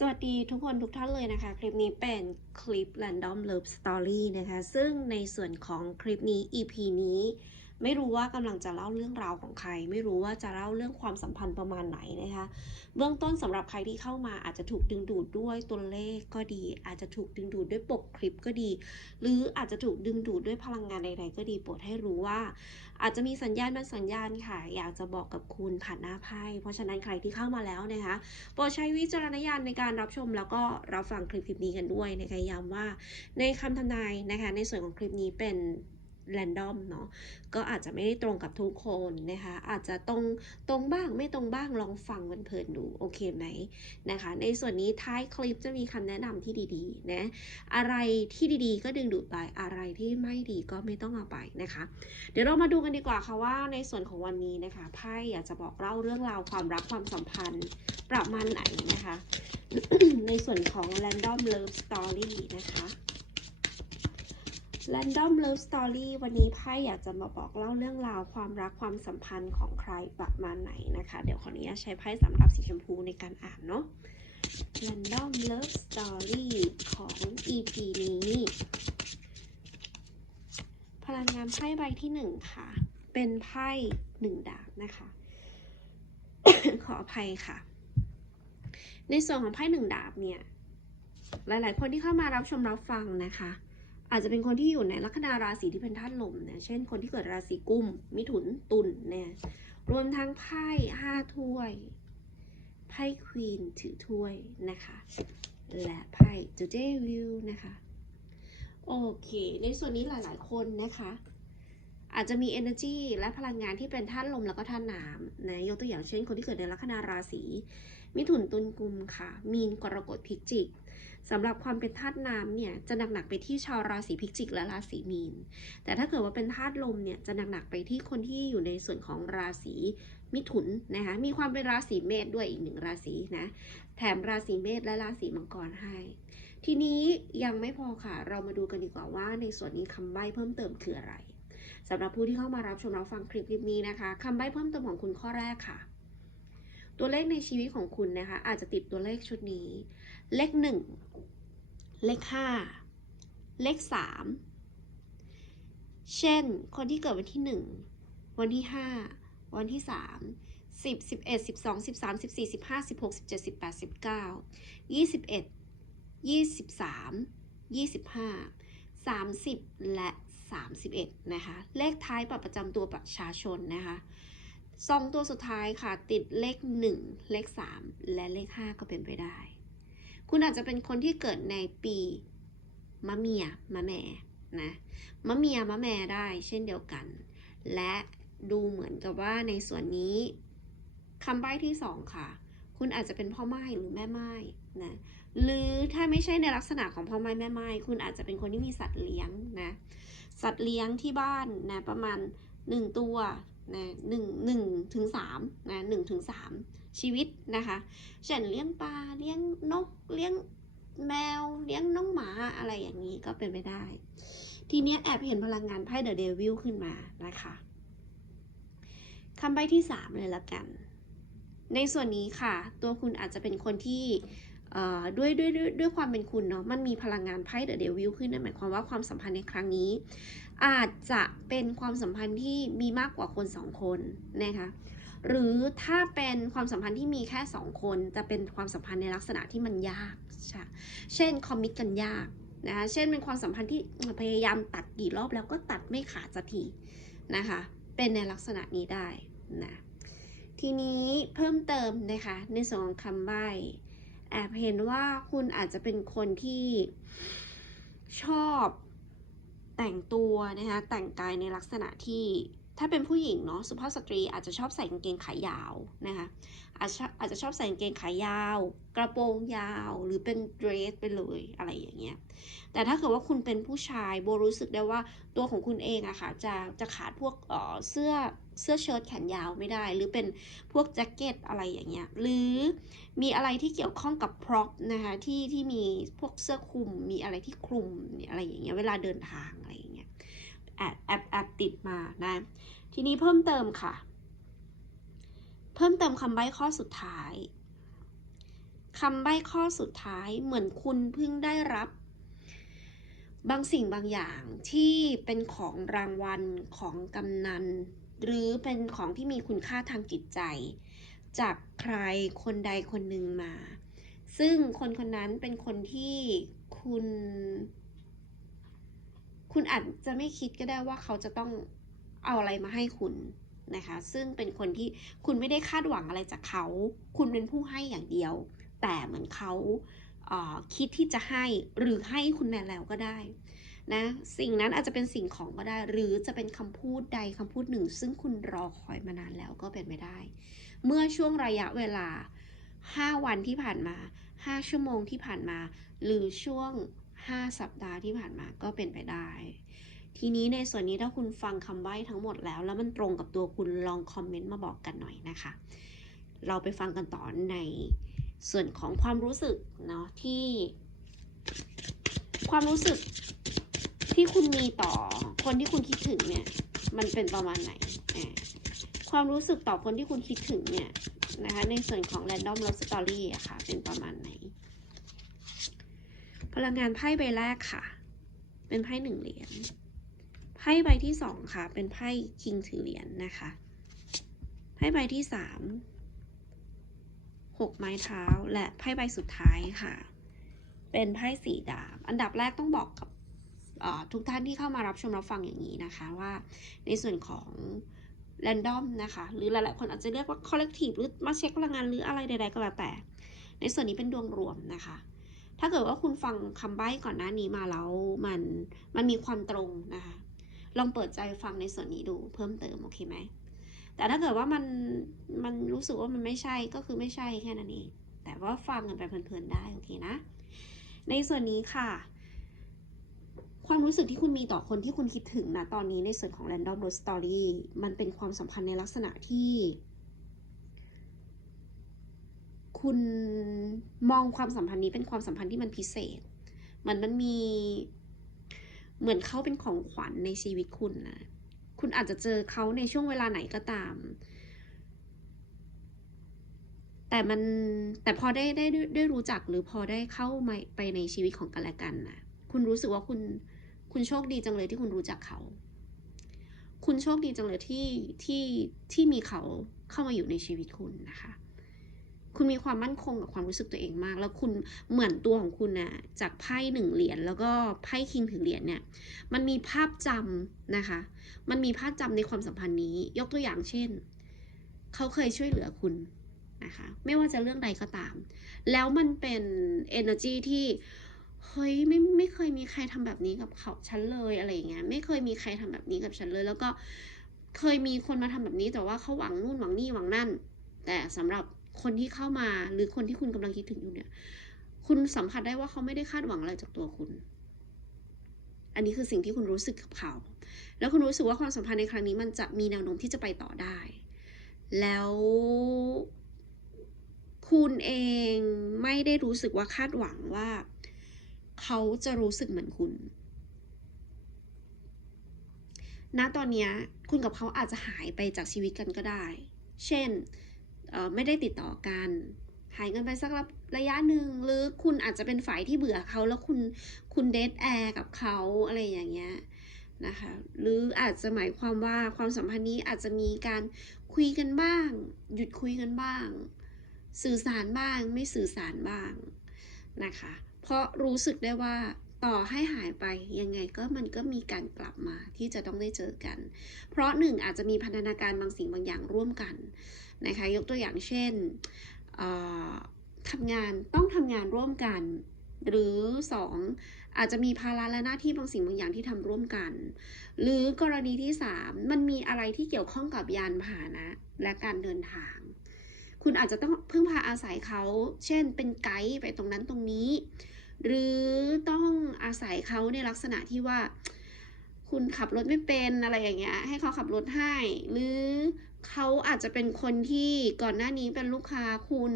สวัสดีทุกคนทุกท่านเลยนะคะ คลิปนี้เป็นคลิป Random Love Story นะคะ ซึ่งในส่วนของคลิปนี้ EP นี้ ไม่รู้ว่ากำลังจะเล่าเรื่องราวของใคร ไม่รู้ว่าจะเล่าเรื่องความสัมพันธ์ประมาณไหนนะคะ เบื้องต้นสำหรับใครที่เข้ามาอาจจะถูกดึงดูดด้วยตัวเลขก็ดี อาจจะถูกดึงดูดด้วยปกคลิปก็ดี หรืออาจจะถูกดึงดูดด้วยพลังงานใดๆก็ดีโปรดให้รู้ว่า อาจจะมีสัญญาณบางสัญญาณค่ะ อยากจะบอกกับคุณผ่านหน้าไพ่เพราะฉะนั้นใครที่เข้ามาแล้วนะคะโปรดใช้วิจารณญาณในการรับชมแล้วก็รับฟังคลิปคลิปนี้กันด้วยนะคะย้ำว่าในคำทำนายนะคะ ในส่วนของคลิปนี้เป็น แรนดอมเนาะก็อาจจะไม่ได้ตรงกับทุกคนนะคะ อาจจะตรงตรงบ้างไม่ตรงบ้างลองฟังเพลินๆดูโอเคไหมนะคะ ในส่วนนี้ท้ายคลิปจะมีคำแนะนำที่ดีๆนะอะไรที่ดีๆ ก็ดึงดูดไปอะไรที่ไม่ดีก็ไม่ต้องเอาไปนะคะ เดี๋ยวเรามาดูกันดีกว่าค่ะว่าในส่วนของวันนี้นะคะไพ่อยากจะบอกเล่าเรื่องราวความรักความสัมพันธ์ประมาณไหนนะคะ ในส่วนของ Random Love Story นะคะ Random Love Story วันนี้ไพ่อยากจะมาบอกเล่าเรื่องราวความรักความสัมพันธ์ของใครประมาณไหนนะคะ เดี๋ยวขออนุญาตใช้ไพ่สำหรับสีชมพูในการอ่านเนาะ Random Love Story ของ EP นี้ พลังงานไพ่ใบที่หนึ่งค่ะ เป็นไพ่หนึ่งดาบนะคะ ขออภัยค่ะ ในส่วนของไพ่หนึ่งดาบเนี่ย หลาย ๆ คนที่เข้ามารับชมรับฟังนะคะ อาจจะเป็นคนที่อยู่ในลัคนาราศีที่เป็นธาตุลมนะ เช่นคนที่เกิดราศีกุม มิถุน ตุลเนี่ยรวมทั้งไพ่ห้าถ้วย ไพ่ควีนถือถ้วยนะคะ และไพ่จูเจวิวนะคะ โอเค ในส่วนนี้หลาย ๆ คนนะคะ อาจจะมี energy และพลังงานที่เป็นธาตุลมแล้วก็ธาตุน้ำนะ ยกตัวอย่างเช่น คนที่เกิดในลัคนาราศี มิถุน ตุล กุมค่ะ มีน กรกฎ พิจิก สำหรับความเป็นธาตุน้ำเนี่ยจะหนักๆไปที่ชาวราศีพิจิกและราศีมีน แต่ถ้าเกิดว่าเป็นธาตุลมเนี่ยจะหนักๆไปที่คนที่อยู่ในส่วนของราศีมิถุนนะคะมีความเป็นราศีเมษด้วยอีกหนึ่งราศีนะแถมราศีเมษและราศีมังกรให้ ทีนี้ยังไม่พอค่ะ เรามาดูกันดีกว่าว่า ในส่วนนี้คำใบ้เพิ่มเติมคืออะไรสำหรับผู้ที่เข้ามารับชมรับฟังคลิปคลิปนี้นะคะคำใบ้เพิ่มเติมของคุณข้อแรกค่ะ ตัวเลขในชีวิตของคุณนะคะ อาจจะติดตัวเลขชุดนี้ เลขหนึ่งเลขห้าเลขสามเช่น คนที่เกิดวันที่หนึ่งวันที่ห้าวันที่สามสิบสิบเอ็ดสิบสองสิบสามสิบสี่สิบห้าสิบหกสิบเจ็ดสิบแปดสิบเก้ายี่สิบเอ็ดยี่สิบสามยี่สิบห้าสามสิบและ 31 นะคะ เลขท้ายบัตรประจำตัวประชาชนนะคะ สองตัวสุดท้ายค่ะ ติดเลข 1 เลข 3 และเลข 5 ก็เป็นไปได้ คุณอาจจะเป็นคนที่เกิดในปีมะเมียมะแม่นะมะเมียมะแม่ได้เช่นเดียวกัน และดูเหมือนกับว่าในส่วนนี้คำใบ้ที่ 2 ค่ะ คุณอาจจะเป็นพ่อไม้หรือแม่ไม้นะหรือถ้าไม่ใช่ในลักษณะของพ่อไม้แม่ไม้คุณอาจจะเป็นคนที่มีสัตว์เลี้ยงนะสัตว์เลี้ยงที่บ้านนะประมาณ 1 ตัว นะหนึ่งหนึ่งถึงสามนะหนึ่งถึงสามชีวิตนะคะเช่นเลี้ยงปลาเลี้ยงนกเลี้ยงแมวเลี้ยงน้องหมาอะไรอย่างนี้ก็เป็นไปได้ ทีนี้แอบเห็นพลังงานไพ่เดอะเดวิลขึ้นมานะคะคำใบที่สามเลยละกัน ในส่วนนี้ค่ะ ตัวคุณอาจจะเป็นคนที่ ด้วยด้วยด้วยด้วยความเป็นคุณเนาะมันมีพลังงานไพ่เดอะเดวิลขึ้นนั่นหมายความว่าความสัมพันธ์ในครั้งนี้ อาจจะเป็นความสัมพันธ์ที่มีมากกว่าคนสองคนนะคะหรือถ้าเป็นความสัมพันธ์ที่มีแค่สองคนจะเป็นความสัมพันธ์ในลักษณะที่มันยากเช่นคอมมิตกันยากนะคะเช่นเป็นความสัมพันธ์ที่พยายามตัดกี่รอบแล้วก็ตัดไม่ขาดสักทีนะคะเป็นในลักษณะนี้ได้นะทีนี้เพิ่มเติมนะคะในส่วนของคำใบ้ แอบเห็นว่าคุณอาจจะเป็นคนที่ชอบแต่งตัวนะคะแต่งกายในลักษณะที่ถ้าเป็นผู้หญิงเนาะสุภาพสตรีอาจจะชอบใส่กางเกงขายาวนะคะอาจจะอาจจะชอบใส่กางเกงขายาว กระโปรงยาว หรือเป็นเดรสไปเลยอะไรอย่างเงี้ยแต่ถ้าเกิดว่าคุณเป็นผู้ชายโบรู้สึกได้ว่าตัวของคุณเองอะค่ะจะจะขาดพวกเออเสื้อ เสื้อเชิ้ตแขนยาวไม่ได้ หรือเป็นพวกแจ็คเก็ตอะไรอย่างเงี้ย หรือมีอะไรที่เกี่ยวข้องกับพร็อพนะคะที่ที่มีพวกเสื้อคลุม มีอะไรที่คลุมอะไรอย่างเงี้ยเวลาเดินทางอะไรอย่างเงี้ยแอบแอบแอบติดมานะทีนี้เพิ่มเติมค่ะ เพิ่มเติมคำใบ้ข้อสุดท้ายคำใบ้ข้อสุดท้ายเหมือนคุณเพิ่งได้รับ บางสิ่งบางอย่างที่เป็นของรางวัลของกำนัน หรือเป็นของที่มีคุณค่าทางจิตใจ จากใครคนใดคนหนึ่งมา ซึ่งคนคนนั้นเป็นคนที่คุณ คุณอาจจะไม่คิดก็ได้ว่าเขาจะต้องเอาอะไรมาให้คุณนะคะ ซึ่งเป็นคนที่คุณไม่ได้คาดหวังอะไรจากเขา คุณเป็นผู้ให้อย่างเดียว แต่เหมือนเขาเคิดที่จะให้หรือให้คุณแม่แล้วก็ได้ นะสิ่งนั้นอาจจะเป็นสิ่งของก็ได้ หรือจะเป็นคำพูดใดคำพูดหนึ่ง ซึ่งคุณรอคอยมานานแล้วก็เป็นไปได้ เมื่อช่วงระยะเวลา 5 วันที่ผ่านมา 5 ชั่วโมงที่ผ่านมา หรือช่วง 5 สัปดาห์ที่ผ่านมาก็เป็นไปได้ ทีนี้ในส่วนนี้ถ้าคุณฟังคำใบ้ทั้งหมดแล้ว แล้วมันตรงกับตัวคุณลองคอมเมนต์มาบอกกันหน่อยนะคะ เราไปฟังกันต่อในส่วนของความรู้สึกเนาะที่ความรู้สึก ที่คุณมีต่อคนที่คุณคิดถึงเนี่ย มันเป็นประมาณไหน ความรู้สึกต่อคนที่คุณคิดถึงเนี่ยนะคะ ในส่วนของ Random Love Story อะค่ะ เป็นประมาณไหน พลังงานไพ่ใบแรกค่ะ เป็นไพ่หนึ่งเหรียญ ไพ่ใบที่สองค่ะ เป็นไพ่คิงถือเหรียญนะคะ ไพ่ใบที่สามหกไม้เท้าและไพ่ใบสุดท้ายค่ะ เป็นไพ่สีดาบ อันดับแรกต้องบอกกับ ทุกท่านที่เข้ามารับชมรับฟังอย่างนี้นะคะว่าในส่วนของแรนดอมนะคะ หรือหลายๆคนอาจจะเรียกว่า collective หรือมาเช็คพลังงานหรืออะไรใด ๆ ก็แล้วแต่ ในส่วนนี้เป็นดวงรวมนะคะ ถ้าเกิดว่าคุณฟังคำใบ้ก่อนหน้านี้มาแล้วมันมันมีความตรงนะคะ ลองเปิดใจฟังในส่วนนี้ดูเพิ่มเติมโอเคไหมแต่ถ้าเกิดว่ามันมันรู้สึกว่ามันไม่ใช่ก็คือไม่ใช่แค่นั้นเองแต่ว่าฟังกันไปเพลินๆได้โอเคนะ ในส่วนนี้ค่ะ ความรู้สึกที่คุณมีต่อคนที่คุณคิดถึงนะตอนนี้ในส่วนของ Random Love Story มันเป็นความสัมพันธ์ในลักษณะที่ คุณมองความสัมพันธ์นี้เป็นความสัมพันธ์ที่มันพิเศษมือนมันมี เหมือนเขาเป็นของขวัญในชีวิตคุณนะคุณอาจจะเจอเขาในช่วงเวลาไหนก็ตาม แต่มันแต่พอได้ได้ได้ได้รู้จักหรือพอได้เข้ามาไปในชีวิตของกันและกันนะ คุณรู้สึกว่าคุณคุณโชคดีจังเลยที่คุณรู้จักเขา คุณโชคดีจังเลยที่ที่ที่มีเขาเข้ามาอยู่ในชีวิตคุณนะคะ คุณมีความมั่นคงกับความรู้สึกตัวเองมาก แล้วคุณเหมือนตัวของคุณนะจากไพ่หนึ่งเหรียญแล้วก็ไพ่คิงถึงเหรียญเนี่ย มันมีภาพจำนะคะ มันมีภาพจำในความสัมพันธ์นี้ ยกตัวอย่างเช่น เขาเคยช่วยเหลือคุณนะคะ ไม่ว่าจะเรื่องใดก็ตาม แล้วมันเป็น energy ที่ เฮ้ยไม่ไม่เคยมีใครทำแบบนี้กับเขาฉันเลยอะไรอย่างเงี้ยไม่เคยมีใครทำแบบนี้กับฉันเลย แล้วก็เคยมีคนมาทำแบบนี้แต่ว่าเขาหวังนู่นหวังนี่หวังนั่น แต่สำหรับคนที่เข้ามาหรือคนที่คุณกำลังคิดถึงอยู่เนี่ย คุณสัมผัสได้ว่าเขาไม่ได้คาดหวังอะไรจากตัวคุณ อันนี้คือสิ่งที่คุณรู้สึกกับเขา แล้วคุณรู้สึกว่าความสัมพันธ์ในครั้งนี้มันจะมีแนวโน้มที่จะไปต่อได้ แล้วคุณเองไม่ได้รู้สึกว่าคาดหวังว่า เขาจะรู้สึกเหมือนคุณ ณ ตอนนี้คุณกับเขาอาจจะหายไปจากชีวิตกันก็ได้ เช่น ไม่ได้ติดต่อกัน หายกันไปสักระยะหนึ่ง หรือคุณอาจจะเป็นฝ่ายที่เบื่อเขาแล้วคุณคุณเดทแอร์กับเขาอะไรอย่างเงี้ยนะคะ หรืออาจจะหมายความว่าความสัมพันธ์นี้อาจจะมีการคุยกันบ้าง หยุดคุยกันบ้าง สื่อสารบ้าง ไม่สื่อสารบ้างนะคะ เพราะรู้สึกได้ว่าต่อให้หายไปยังไงก็มันก็มีการกลับมาที่จะต้องได้เจอกัน เพราะหนึ่งอาจจะมีพันธนาการบางสิ่งบางอย่างร่วมกันนะคะยกตัวอย่างเช่นทำงานต้องทำงานร่วมกัน หรือสองอาจจะมีภาระและหน้าที่บางสิ่งบางอย่างที่ทำร่วมกัน หรือกรณีที่สามมันมีอะไรที่เกี่ยวข้องกับยานพาหนะและการเดินทาง คุณอาจจะต้องพึ่งพาอาศัยเขา เช่น เป็นไกด์ไปตรงนั้นตรงนี้ หรือต้องอาศัยเขาในลักษณะที่ว่า คุณขับรถไม่เป็นอะไรอย่างเงี้ย ให้เขาขับรถให้ หรือเขาอาจจะเป็นคนที่ก่อนหน้านี้เป็นลูกค้าคุณ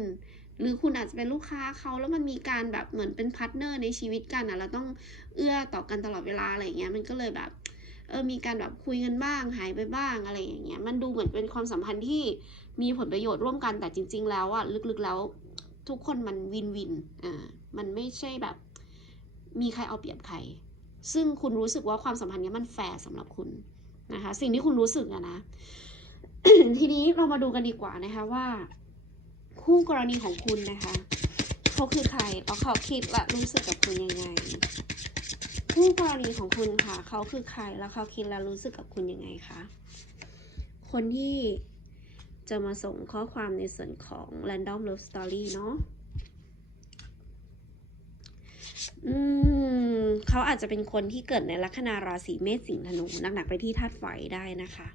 หรือคุณอาจจะเป็นลูกค้าเขาแล้วมันมีการแบบเหมือนเป็นพาร์ทเนอร์ในชีวิตกันอะเราต้องเอื้อต่อกันตลอดเวลาอะไรอย่างเงี้ยมันก็เลยแบบเออมีการแบบคุยกันบ้างหายไปบ้างอะไรอย่างเงี้ยมันดูเหมือนเป็นความสัมพันธ์ที่มีผลประโยชน์ร่วมกันแต่จริง ๆ แล้วอะลึกๆแล้ว ทุกคนมันวินวินอ่า มันไม่ใช่แบบ มีใครเอาเปรียบใคร ซึ่งคุณรู้สึกว่าความสัมพันธ์นี้มันแฟร์สำหรับคุณนะคะ สิ่งที่คุณรู้สึกอะนะ ทีนี้เรามาดูกันดีกว่านะคะว่า คู่กรณีของคุณนะคะเขาคือใครแล้วเขาคิดและรู้สึกกับคุณยังไงคู่กรณีของคุณค่ะ เขาคือใครแล้วเขาคิดและรู้สึกกับคุณยังไงคะคนที่จะมาส่งข้อความในส่วนของ random love story เนาะ อืมเขาอาจจะเป็นคนที่เกิดในลัคนาราศีเมษสิงห์ธนูหนักๆไปที่ธาตุไฟได้นะคะ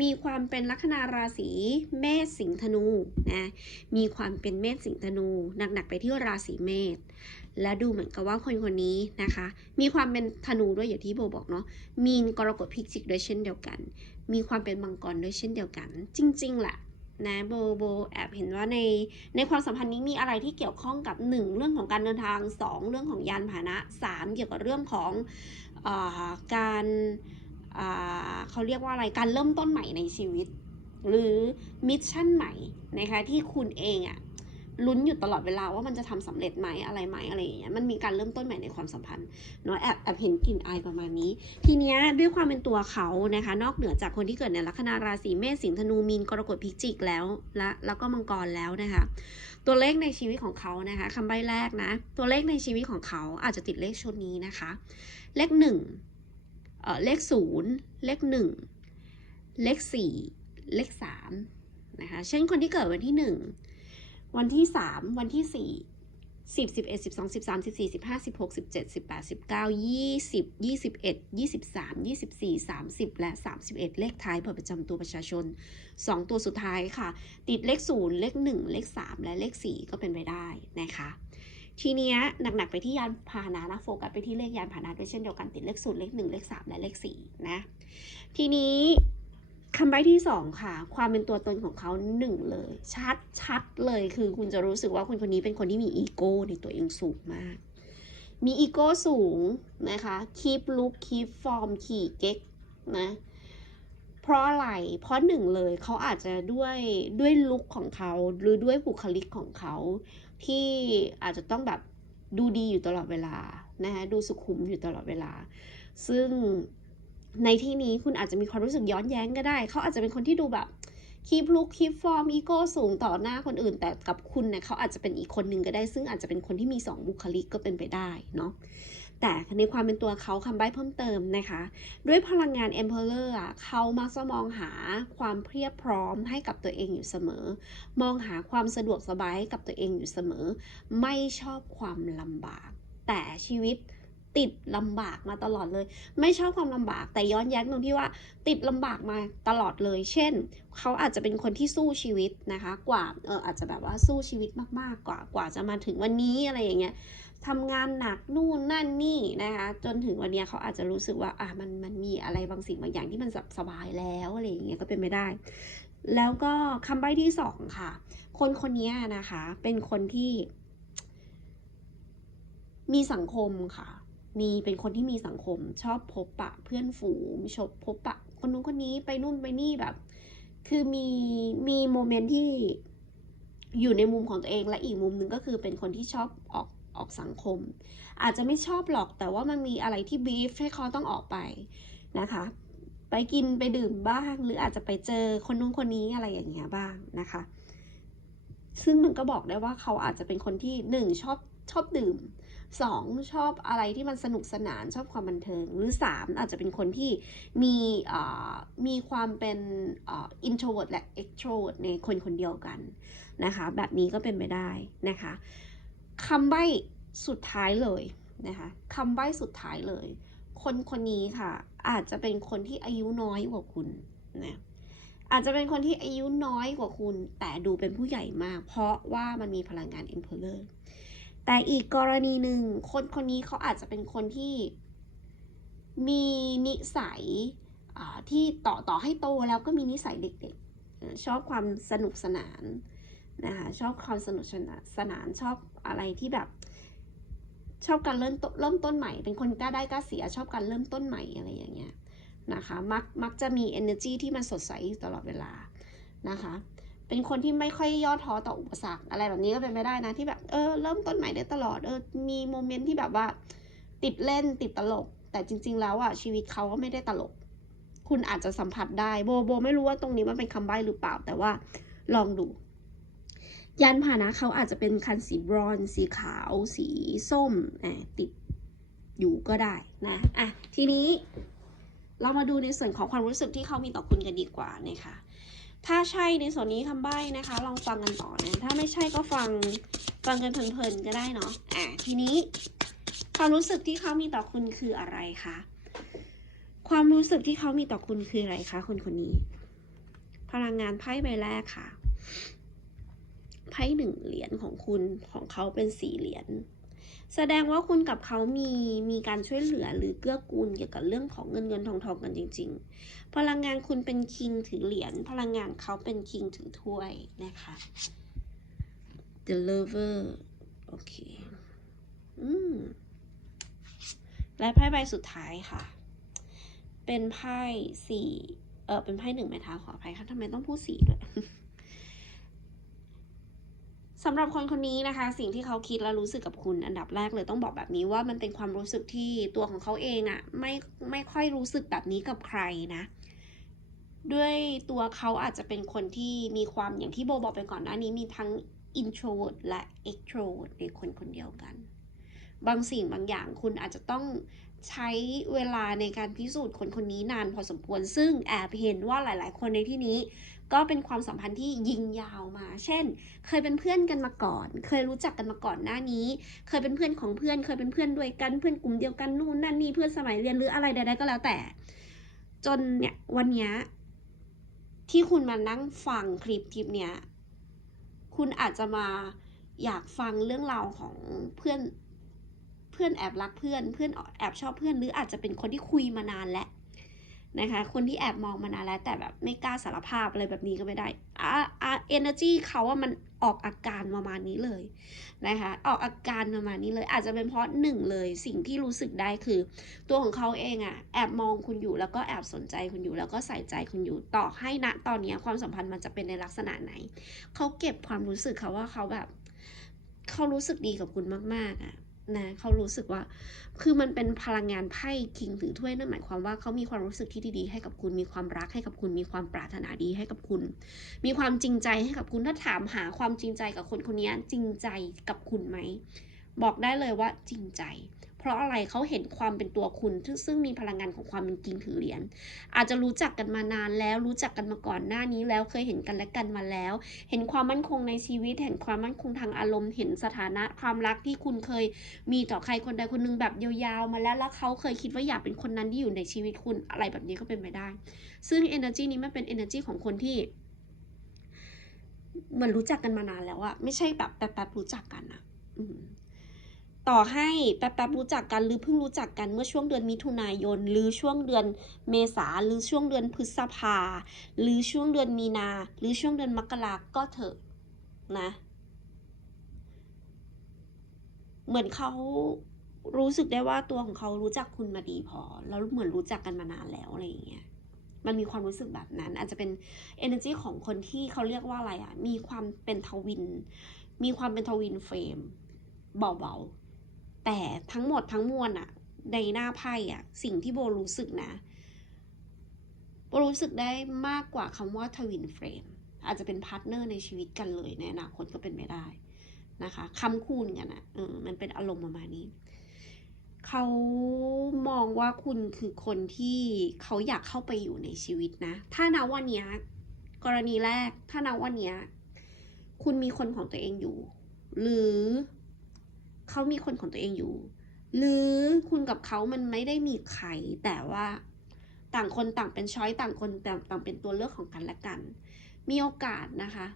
มีความเป็นลัคนาราศีเมษสิงห์ธนูนะมีความเป็นเมษสิงห์ธนูหนักๆไปที่ราศีเมษและดูเหมือนกับว่าคนคนนี้นะคะ มีความเป็นธนูด้วยอย่างที่โบบอกเนาะมีนกรกฎพิจิกด้วยเช่นเดียวกัน มีความเป็นมังกรด้วยเช่นเดียวกัน จริง ๆแหละ นะโบโบแอบเห็นว่าในในความสัมพันธ์นี้มีอะไรที่เกี่ยวข้องกับ 1 เรื่องของการเดินทาง 2 เรื่องของยานพาหนะ 3 เกี่ยวกับเรื่องของอาการเขาเรียกว่าอะไรการเริ่มต้นใหม่ในชีวิต หรือมิชชั่นใหม่นะคะที่คุณเองอะ ลุ้นอยู่ตลอดเวลาว่ามันจะทำสำเร็จไหมอะไรไหมอะไรอย่างเงี้ยมันมีการเริ่มต้นใหม่ในความสัมพันธ์เนาะแอบแอบเห็นกลิ่นอายประมาณนี้ ทีเนี้ยด้วยความเป็นตัวเขานะคะ นอกเหนือจากคนที่เกิดในลัคนาราศีเมษสิงห์ธนูมีนกรกฎพิจิกแล้วและแล้วก็มังกรแล้วนะคะ ตัวเลขในชีวิตของเขานะคะคำใบ้แรกนะ ตัวเลขในชีวิตของเขาอาจจะติดเลขชุดนี้นะคะ เลขหนึ่งเอ่อเลขศูนย์เลขหนึ่งเลขสี่เลขสามนะคะ เช่นคนที่เกิดวันที่หนึ่ง วันที่สามวันที่สี่สิบสิบเอ็ดสิบสองสิบสามสิบสี่สิบห้าสิบหกสิบเจ็ดสิบแปดสิบเก้ายี่สิบยี่สิบเอ็ดยี่สิบสามยี่สิบสี่สามสิบและสามสิบเอ็ดเลขท้ายบัตรประจำตัวประชาชนสองตัวสุดท้ายค่ะ ติดเลขศูนย์เลขหนึ่งเลขสามและเลขสี่ก็เป็นไปได้นะคะทีเนี้ยหนักๆไปที่ยานพาหนะนะโฟกัสไปที่เลขยานพาหนะด้วยเช่นเดียวกันติดเลขศูนย์เลขหนึ่งเลขสามและเลขสี่นะ ทีนี้ คำใบ้ที่สองค่ะ ความเป็นตัวตนของเขาหนึ่งเลย ชัดชัดเลยคือคุณจะรู้สึกว่าคนคนนี้เป็นคนที่มีอีโก้ในตัวเองสูงมาก มีอีโก้สูงนะคะคีปลุกคีปฟอร์มขี่เก๊กนะเพราะอะไร เพราะหนึ่งเลยเขาอาจจะด้วยด้วยลุคของเขาหรือด้วยบุคลิกของเขาที่อาจจะต้องแบบดูดีอยู่ตลอดเวลานะคะดูสุขุมอยู่ตลอดเวลา ซึ่ง ในที่นี้คุณอาจจะมีความรู้สึกย้อนแย้งก็ได้ เขาอาจจะเป็นคนที่ดูแบบคีปลุกคีปฟอร์มอีโก้สูงต่อหน้าคนอื่น แต่กับคุณเนี่ยเขาอาจจะเป็นอีกคนหนึ่งก็ได้ ซึ่งอาจจะเป็นคนที่มีสองบุคลิกก็เป็นไปได้เนาะแต่ในความเป็นตัวเขาคำใบ้เพิ่มเติมนะคะ ด้วยพลังงาน Emperor อะเขามักจะมองหาความเพียบพร้อมให้กับตัวเองอยู่เสมอ มองหาความสะดวกสบายให้กับตัวเองอยู่เสมอ ไม่ชอบความลำบาก แต่ชีวิต ติดลำบากมาตลอดเลย ไม่ชอบความลำบากแต่ย้อนแย้งตรงที่ว่า ติดลำบากมาตลอดเลย เช่น เขาอาจจะเป็นคนที่สู้ชีวิตนะคะ กว่าเอออาจจะแบบว่าสู้ชีวิตมากๆกว่ากว่าจะมาถึงวันนี้อะไรอย่างเงี้ยทำงานหนักนู่นนั่นนี่นะคะจนถึงวันนี้เขาอาจจะรู้สึกว่าอะมันมันมีอะไรบางสิ่งบางอย่างที่มันสบายแล้วอะไรอย่างเงี้ยก็เป็นไปได้ แล้วก็คำใบ้ที่สองค่ะ คนคนนี้นะคะ เป็นคนที่มีสังคมค่ะ มีเป็นคนที่มีสังคมชอบพบปะเพื่อนฝูงชอบพบปะ คนนู้นคนนี้ไปนู่นไปนี่แบบ คือมีมีโมเมนต์ที่อยู่ในมุมของตัวเองและอีกมุมหนึ่งก็คือเป็นคนที่ชอบออกออกสังคม อาจจะไม่ชอบหรอกแต่ว่ามันมีอะไรที่บีฟให้เขาต้องออกไปนะคะ ไปกินไปดื่มบ้าง หรืออาจจะไปเจอคนนู้นคนนี้อะไรอย่างเงี้ยบ้างนะคะ ซึ่งมันก็บอกได้ว่าเขาอาจจะเป็นคนที่หนึ่งชอบชอบดื่ม สองชอบอะไรที่มันสนุกสนานชอบความบันเทิง หรือสามอาจจะเป็นคนที่มีมีความเป็นอ่า introvert และ extrovert ในคนคนเดียวกันนะคะ แบบนี้ก็เป็นไปได้นะคะคำใบ้สุดท้ายเลยนะคะคำใบ้สุดท้ายเลย คนคนนี้ค่ะ อาจจะเป็นคนที่อายุน้อยกว่าคุณนะอาจจะเป็นคนที่อายุน้อยกว่าคุณ แต่ดูเป็นผู้ใหญ่มาก เพราะว่ามันมีพลังงาน Emperor แต่อีกกรณีหนึ่งคนคนนี้เขาอาจจะเป็นคนที่มีนิสัยที่ต่อต่อให้โตแล้วก็มีนิสัยเด็กๆ ชอบความสนุกสนานนะคะชอบความสนุกสนานชอบอะไรที่แบบ ชอบการเริ่มต้นเริ่มต้นใหม่ เป็นคนกล้าได้กล้าเสียชอบการเริ่มต้นใหม่อะไรอย่างเงี้ยนะคะมักมักจะมี energy ที่มันสดใสอยู่ตลอดเวลานะคะ เป็นคนที่ไม่ค่อยย่อท้อต่ออุปสรรคอะไรแบบนี้ก็เป็นไม่ได้นะที่แบบเออเริ่มต้นใหม่ได้ตลอดเออมีโมเมนต์ที่แบบว่า ติดเล่นติดตลก แต่จริง ๆ แล้วอะชีวิตเขาก็ไม่ได้ตลก คุณอาจจะสัมผัสได้โบโบ ไม่รู้ว่าตรงนี้มันเป็นคำใบ้หรือเปล่า แต่ว่าลองดูยานพาหนะเขาอาจจะเป็นคันสีบรอนสีขาว สีส้มติดอยู่ก็ได้นะอะทีนี้เรามาดูในส่วนของความรู้สึกที่เขามีต่อคุณกันดีกว่านะคะ ถ้าใช่ในส่วนนี้คำใบ้นะคะ ลองฟังกันต่อนะ ถ้าไม่ใช่ก็ฟังฟังกันเพลินๆก็ได้เนาะอะทีนี้ความรู้สึกที่เขามีต่อคุณคืออะไรคะ ความรู้สึกที่เขามีต่อคุณคืออะไรคะคนคนนี้ พลังงานไพ่ใบแรกค่ะ ไพ่หนึ่งเหรียญของคุณของเขาเป็นสี่เหรียญ แสดงว่าคุณกับเขามีมีการช่วยเหลือหรือเกื้อกูลเกี่ยวกับเรื่องของเงินเงินทองทองกันจริง ๆ พลังงานคุณเป็นคิงถือเหรียญพลังงานเขาเป็นคิงถือถ้วยนะคะ The Lover โอเคอืมและไพ่ใบสุดท้ายค่ะ เป็นไพ่สี่เออเป็นไพ่หนึ่งไม้เท้าขออภัยค่ะทำไมต้องพูดสี่ด้วย สำหรับคนคนนี้นะคะ สิ่งที่เขาคิดและรู้สึกกับคุณอันดับแรกเลยต้องบอกแบบนี้ว่ามันเป็นความรู้สึกที่ตัวของเขาเองอะไม่ไม่ค่อยรู้สึกแบบนี้กับใครนะ ด้วยตัวเขาอาจจะเป็นคนที่มีความอย่างที่โบบอกไปก่อนหน้านี้มีทั้ง introvert และ extrovert ในคนคนเดียวกัน บางสิ่งบางอย่างคุณอาจจะต้องใช้เวลาในการพิสูจน์คนคนนี้นานพอสมควร ซึ่งแอบเห็นว่าหลาย ๆ คนในที่นี้ ก็เป็นความสัมพันธ์ที่ยิงยาวมา เช่น เคยเป็นเพื่อนกันมาก่อน เคยรู้จักกันมาก่อนหน้านี้ เคยเป็นเพื่อนของเพื่อน เคยเป็นเพื่อนด้วยกัน เพื่อนกลุ่มเดียวกัน นู่นนั่นนี่ เพื่อนสมัยเรียนหรืออะไรใดๆก็แล้วแต่ จนเนี่ยวันนี้ที่คุณมานั่งฟังคลิปคลิปเนี้ย คุณอาจจะมาอยากฟังเรื่องราวของเพื่อน เพื่อนแอบรักเพื่อน เพื่อนแอบชอบเพื่อน หรืออาจจะเป็นคนที่คุยมานานแล้ว นะคะ คนที่แอบมองมานานแล้วแต่แบบไม่กล้าสารภาพอะไรแบบนี้ก็ไม่ได้อ่าอ่าเอเนอร์จีเขาว่ามันออกอาการประมาณนี้เลยนะคะ ออกอาการประมาณนี้เลย อาจจะเป็นเพราะหนึ่งเลยสิ่งที่รู้สึกได้คือ ตัวของเขาเองอะแอบมองคุณอยู่แล้วก็แอบสนใจคุณอยู่ แล้วก็ใส่ใจคุณอยู่ต่อให้ณตอนนี้ความสัมพันธ์มันจะเป็นในลักษณะไหน เขาเก็บความรู้สึกเขาว่าเขาแบบ เขารู้สึกดีกับคุณมากๆอะ นะเขารู้สึกว่า คือมันเป็นพลังงานไพ่คิงถือถ้วยนั่นหมายความว่าเขามีความรู้สึกที่ดีๆให้กับคุณ มีความรักให้กับคุณ มีความปรารถนาดีให้กับคุณ มีความจริงใจให้กับคุณ ถ้าถามหาความจริงใจกับคนคนนี้จริงใจกับคุณไหม บอกได้เลยว่าจริงใจ ราะอะไรเขาเห็นความเป็นตัวคุณ ซึ่งซึ่งมีพลังงานของความเป็นกิงถือเหรียญอาจจะรู้จักกันมานานแล้วรู้จักกันมาก่อนหน้านี้แล้วเคยเห็นกันและกันมาแล้ว เห็นความมั่นคงในชีวิต เห็นความมั่นคงทางอารมณ์เห็นสถานะความรักที่คุณเคยมีต่อใครคนใดคนหนึ่งแบบยาวๆมาแล้วแล้วเขาเคยคิดว่าอยากเป็นคนนั้นที่อยู่ในชีวิตคุณอะไรแบบนี้ก็เป็นไปได้ ซึ่ง energy นี้มันเป็น energy ของคนที่เหมือนรู้จักกันมานานแล้วอะไม่ใช่แบบแป๊บๆรู้จักกันอะอืม ต่อให้แป๊บๆรู้จักกันหรือเพิ่งรู้จักกันเมื่อช่วงเดือนมิถุนายน หรือช่วงเดือนเมษาหรือช่วงเดือนพฤษภา หรือช่วงเดือนมีนา หรือช่วงเดือนมกราก็เถอะนะ เหมือนเขารู้สึกได้ว่าตัวของเขารู้จักคุณมาดีพอ แล้วเหมือนรู้จักกันมานานแล้วอะไรอย่างเงี้ยมันมีความรู้สึกแบบนั้น อาจจะเป็น energy ของคนที่เขาเรียกว่าอะไรอะ มีความเป็นทวิน มีความเป็นทวินเฟรมเบาๆ แต่ทั้งหมดทั้งมวลอะในหน้าไพ่อะสิ่งที่โบรู้สึกนะ โบรู้สึกได้มากกว่าคำว่าทวินเฟรมอาจจะเป็นพาร์ทเนอร์ในชีวิตกันเลยในอนาคตก็เป็นไปได้นะคะคำคูณกันอะเออมันเป็นอารมณ์ประมาณนี้เขามองว่าคุณคือคนที่เขาอยากเข้าไปอยู่ในชีวิตนะ ถ้านาวันนี้กรณีแรก ถ้านาวันนี้คุณมีคนของตัวเองอยู่ หรือ เขามีคนของตัวเองอยู่ หรือคุณกับเขามันไม่ได้มีใครแต่ว่าต่างคนต่างเป็นช้อยต่างคนต่างต่างเป็นตัวเลือกของกันและกัน มีโอกาสนะคะ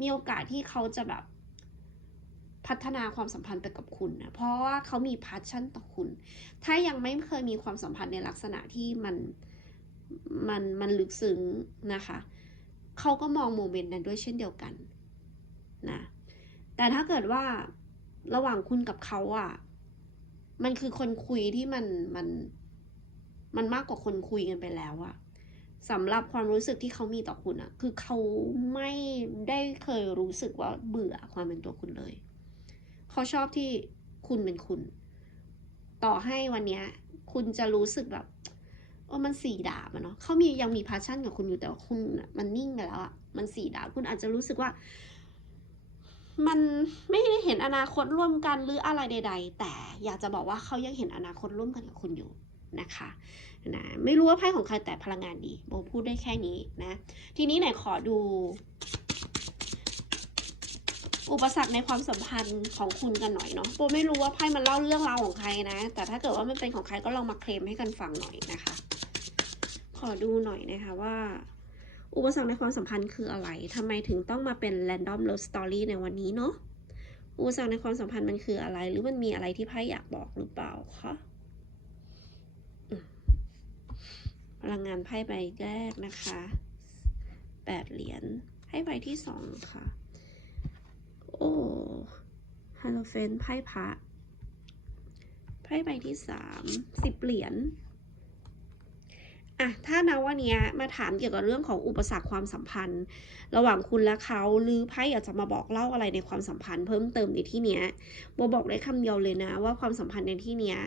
มีโอกาสที่เขาจะแบบพัฒนาความสัมพันธ์ไปกับคุณนะ เพราะว่าเขามีพาชั่นต่อคุณ ถ้ายังไม่เคยมีความสัมพันธ์ในลักษณะที่มันมันมันลึกซึ้งนะคะ เขาก็มองโมเมนต์นั้นด้วยเช่นเดียวกันนะ แต่ถ้าเกิดว่า ระหว่างคุณกับเขาอะ มันคือคนคุยที่มันมันมันมากกว่าคนคุยกันไปแล้วอะสำหรับความรู้สึกที่เขามีต่อคุณอะคือเขาไม่ได้เคยรู้สึกว่าเบื่อความเป็นตัวคุณเลย เขาชอบที่คุณเป็นคุณ ต่อให้วันเนี้ย คุณจะรู้สึกแบบเออมันสี่ดาบอะเนาะเขามียังมีพาชั่นกับคุณอยู่แต่ว่าคุณมันนิ่งไปแล้วอะมันสี่ดาบคุณอาจจะรู้สึกว่า มันไม่ได้เห็นอนาคตร่วมกันหรืออะไรใด ๆ แต่อยากจะบอกว่าเขายังเห็นอนาคตร่วมกันกับคุณอยู่นะคะนะไม่รู้ว่าไพ่ของใครแต่พลังงานดีโบพูดได้แค่นี้นะ ทีนี้ไหนขอดู อุปสรรคในความสัมพันธ์ของคุณกันหน่อยเนาะโบไม่รู้ว่าไพ่มันเล่าเรื่องราวของใครนะ แต่ถ้าเกิดว่ามันเป็นของใครก็ลองมาเคลมให้กันฟังหน่อยนะคะ ขอดูหน่อยนะคะว่า อุปสรรคในความสัมพันธ์คืออะไรทำไมถึงต้องมาเป็น random love story ในวันนี้เนาะอุปสรรคในความสัมพันธ์มันคืออะไร หรือมันมีอะไรที่ไพ่อยากบอกหรือเปล่าคะพลังงานไพ่ใบแรกนะคะแปดเหรียญไพ่ใบที่สองค่ะ โอ้ฮาโลเฟนไพ่พระไพ่ใบที่สามสิบเหรียญ อะถ้านะวันเนี้ยมาถามเกี่ยวกับเรื่องของอุปสรรคความสัมพันธ์ ระหว่างคุณและเขาหรือไพ่อยากจะมาบอกเล่าอะไรในความสัมพันธ์เพิ่มเติมในที่เนี้ยโบบอกได้คำเดียวเลยนะ ว่าความสัมพันธ์ในที่เนี้ย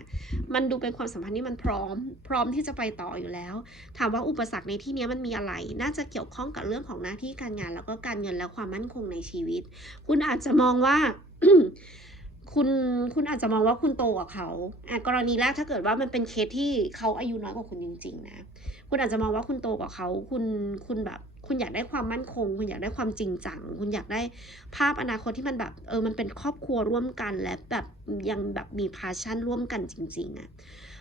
มันดูเป็นความสัมพันธ์ที่มันพร้อม พร้อมที่จะไปต่ออยู่แล้ว ถามว่าอุปสรรคในที่เนี้ยมันมีอะไร น่าจะเกี่ยวข้องกับเรื่องของหน้าที่การงาน แล้วก็การเงินและความมั่นคงในชีวิต คุณอาจจะมองว่า คุณคุณอาจจะมองว่าคุณโตกว่าเขาอะกรณีแรกถ้าเกิดว่ามันเป็นเคสที่เขาอายุน้อยกว่าคุณจริง ๆ นะ คุณอาจจะมองว่าคุณโตกว่าเขา คุณคุณแบบ คุณอยากได้ความมั่นคง คุณอยากได้ความจริงจัง คุณอยากได้ภาพอนาคตที่มันแบบ เออ มันเป็นครอบครัวร่วมกันและแบบยังแบบมีพาชั่นร่วมกันจริง ๆอะ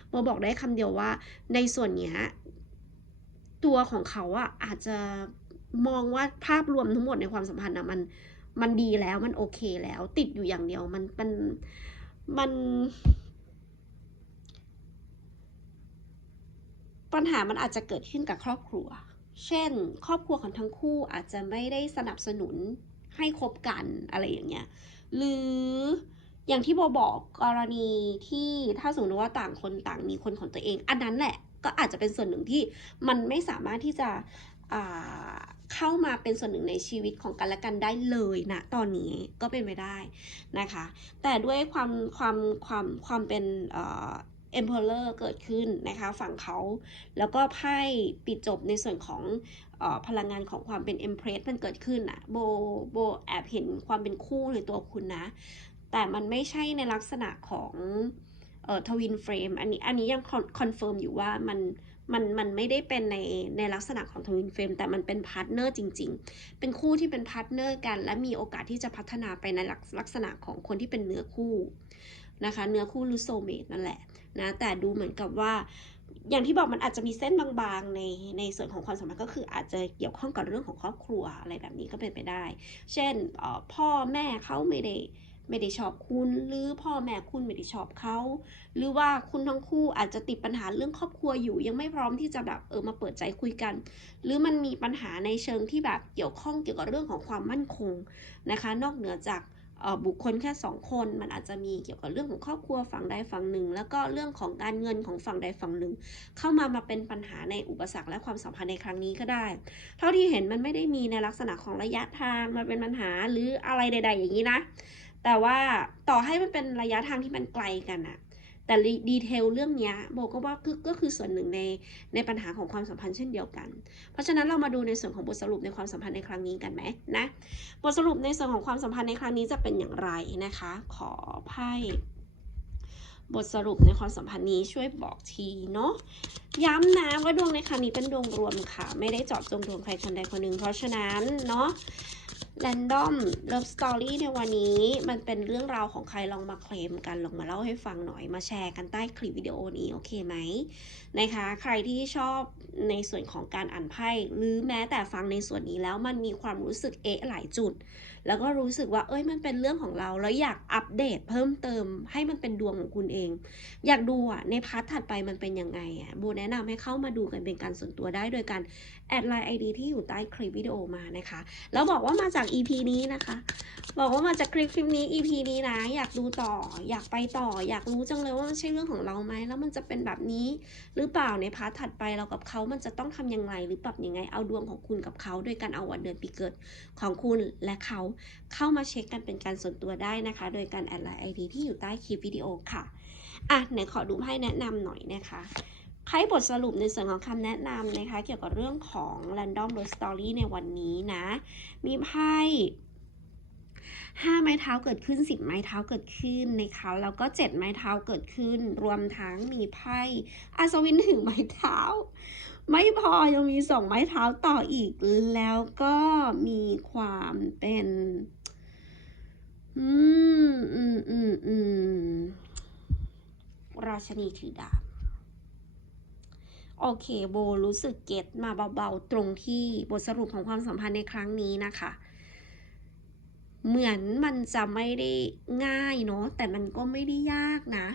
โมบอกได้คำเดียวว่าในส่วนเนี้ยตัวของเขาอะอาจจะมองว่าภาพรวมทั้งหมดในความสัมพันธ์อะมัน มันดีแล้วมันโอเคแล้ว ติดอยู่อย่างเดียวมันมันมันปัญหามันอาจจะเกิดขึ้นกับครอบครัว เช่น ครอบครัวของทั้งคู่อาจจะไม่ได้สนับสนุนให้คบกันอะไรอย่างเงี้ย หรืออย่างที่โบบอกกรณีที่ถ้าสมมติว่าต่างคนต่างมีคนของตัวเอง อันนั้นแหละ ก็อาจจะเป็นส่วนหนึ่งที่มันไม่สามารถที่จะ เข้ามาเป็นส่วนหนึ่งในชีวิตของกันและกันได้เลยนะตอนนี้ก็เป็นไปได้นะคะ แต่ด้วยความความความความเป็นเอ่อ emperor เกิดขึ้นนะคะฝั่งเขา แล้วก็ไพ่ปิดจบในส่วนของออพลังงานของความเป็น empress มันเกิดขึ้นอะโบโบแอบเห็นความเป็นคู่ในตัวคุณนะ แต่มันไม่ใช่ในลักษณะของเอ่อทวินเฟรมอันนี้อันนี้ยังคอนเฟิร์มอยู่ว่ามัน มันมันไม่ได้เป็นในในลักษณะของทวินเฟรมแต่มันเป็นพาร์ทเนอร์จริง ๆ เป็นคู่ที่เป็นพาร์ทเนอร์กัน และมีโอกาสที่จะพัฒนาไปในลักลักษณะของคนที่เป็นเนื้อคู่นะคะ เนื้อคู่หรือโซเมตนั่นแหละนะแต่ดูเหมือนกับว่า อย่างที่บอกมันอาจจะมีเส้นบางๆในในส่วนของความสัมพันธ์ก็คืออาจจะเกี่ยวข้องกับเรื่องของครอบครัวอะไรแบบนี้ก็เป็นไปได้ เช่นพ่อแม่เขาไม่ได้ ไม่ได้ชอบคุณ หรือพ่อแม่คุณไม่ได้ชอบเขาหรือว่าคุณทั้งคู่อาจจะติดปัญหาเรื่องครอบครัวอยู่ ยังไม่พร้อมที่จะแบบเออมาเปิดใจคุยกัน หรือมันมีปัญหาในเชิงที่แบบเกี่ยวข้องเกี่ยวกับเรื่องของความมั่นคงนะคะ นอกเหนือจากบุคคลแค่สองคนมันอาจจะมีเกี่ยวกับเรื่องของครอบครัวฝั่งใดฝั่งหนึ่ง แล้วก็เรื่องของการเงินของฝั่งใดฝั่งหนึ่ง เข้ามามาเป็นปัญหาในอุปสรรคและความสัมพันธ์ในครั้งนี้ก็ได้ เท่าที่เห็นมันไม่ได้มีในลักษณะของระยะทางมาเป็นปัญหาหรืออะไรใด ๆ อย่างนี้นะ แต่ว่าต่อให้มันเป็นระยะทางที่มันไกลกันอะแต่ดีเทลเรื่องนี้โบก็ว่ากก็คือส่วนหนึ่งในในปัญหาของความสัมพันธ์เช่นเดียวกัน เพราะฉะนั้นเรามาดูในส่วนของบทสรุปในความสัมพันธ์ในครั้งนี้กันไหมนะ บทสรุปในส่วนของความสัมพันธ์ในครั้งนี้จะเป็นอย่างไรนะคะ ขอไพ่บทสรุปในความสัมพันธ์นี้ช่วยบอกทีเนาะย้ำนะว่าดวงในครั้งนี้เป็นดวงรวมค่ะ ไม่ได้เจาะจงดวงใครคนใดคนหนึ่งเพราะฉะนั้นเนาะ Random Love Story ในวันนี้มันเป็นเรื่องราวของใครลองมาเคลมกันลองมาเล่าให้ฟังหน่อยมาแชร์กันใต้คลิปวิดีโอนี้โอเคไหมนะคะ ใครที่ชอบในส่วนของการอ่านไพ่หรือแม้แต่ฟังในส่วนนี้แล้วมันมีความรู้สึกเอะหลายจุด แล้วก็รู้สึกว่าเอ้ยมันเป็นเรื่องของเราแล้วอยากอัปเดตเพิ่มเติมให้มันเป็นดวงของคุณเอง อยากดูอะในพาร์ทถัดไปมันเป็นยังไงอะโบแนะนำให้เข้ามาดูกันเป็นการส่วนตัวได้โดยการ แอดไลน์ไอดีที่อยู่ใต้คลิปวิดีโอมานะคะ แล้วบอกว่ามาจาก EP นี้นะคะ บอกว่ามาจากคลิปคลิปนี้ EP นี้นะ อยากดูต่อ อยากไปต่อ อยากรู้จังเลยว่ามันใช่เรื่องของเราไหม แล้วมันจะเป็นแบบนี้ หรือเปล่าในพาร์ทถัดไปเรากับเขามันจะต้องทำยังไงหรือปรับยังไง เอาดวงของคุณกับเขาโดยการเอาวันเดือนปีเกิดของคุณและเขาเข้ามาเช็คกันเป็นการส่วนตัวได้นะคะ โดยการแอดไลน์ไอดีที่อยู่ใต้คลิปวิดีโอค่ะ อะไหนขอดูไพ่แนะนำหน่อยนะคะ ไพ่บทสรุปในส่วนของคำแนะนำนะคะ เกี่ยวกับเรื่องของ Random Love Story ในวันนี้นะ มีไพ่ห้าไม้เท้าเกิดขึ้นสิบไม้เท้าเกิดขึ้นนะคะแล้วก็เจ็ดไม้เท้าเกิดขึ้น รวมทั้งมีไพ่อัศวินถึงไม้เท้า ไม่พอยังมีสองไม้เท้าต่ออีก แล้วก็มีความเป็น อืมอืมอืมอืมราชนีถือดาบ โอเคโบรู้สึกเก็ตมาเบาๆ ตรงที่บทสรุปของความสัมพันธ์ในครั้งนี้นะคะ เหมือนมันจะไม่ได้ง่ายเนาะแต่มันก็ไม่ได้ยากนะ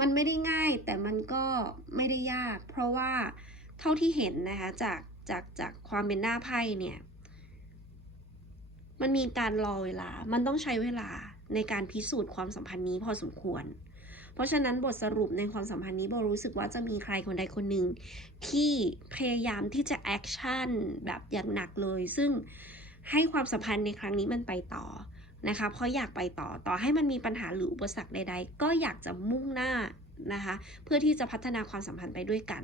มันไม่ได้ง่ายแต่มันก็ไม่ได้ยาก เพราะว่าเท่าที่เห็นนะคะจากจากจากความเป็นหน้าไพ่เนี่ย มันมีการรอเวลา มันต้องใช้เวลาในการพิสูจน์ความสัมพันธ์นี้พอสมควร เพราะฉะนั้นบทสรุปในความสัมพันธ์นี้โบรู้สึกว่าจะมีใครคนใดคนหนึ่งที่พยายามที่จะแอคชั่นแบบอย่างหนักเลย ซึ่งให้ความสัมพันธ์ในครั้งนี้มันไปต่อนะคะ เพราะอยากไปต่อต่อให้มันมีปัญหาหรืออุปสรรคใด ๆ ก็อยากจะมุ่งหน้านะคะเพื่อที่จะพัฒนาความสัมพันธ์ไปด้วยกัน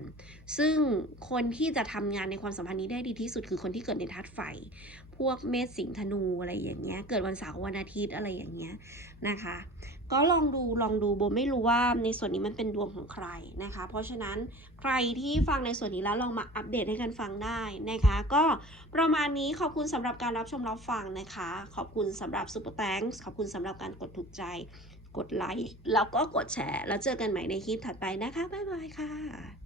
ซึ่งคนที่จะทำงานในความสัมพันธ์นี้ได้ดีที่สุดคือคนที่เกิดในธาตุไฟ พวกเมษสิงห์ธนูอะไรอย่างเงี้ย เกิดวันเสาร์วันอาทิตย์อะไรอย่างเงี้ยนะคะ ก็ลองดูลองดูโบไม่รู้ว่าในส่วนนี้มันเป็นดวงของใครนะคะ เพราะฉะนั้นใครที่ฟังในส่วนนี้แล้วลองมาอัปเดตให้กันฟังได้นะคะ ก็ประมาณนี้ขอบคุณสำหรับการรับชมรับฟังนะคะ ขอบคุณสำหรับซุปเปอร์แตงขอบคุณสำหรับการกดถูกใจ กดไลค์แล้วก็กดแชร์ แล้วเจอกันใหม่ในคลิปถัดไปนะคะบ๊ายบายค่ะ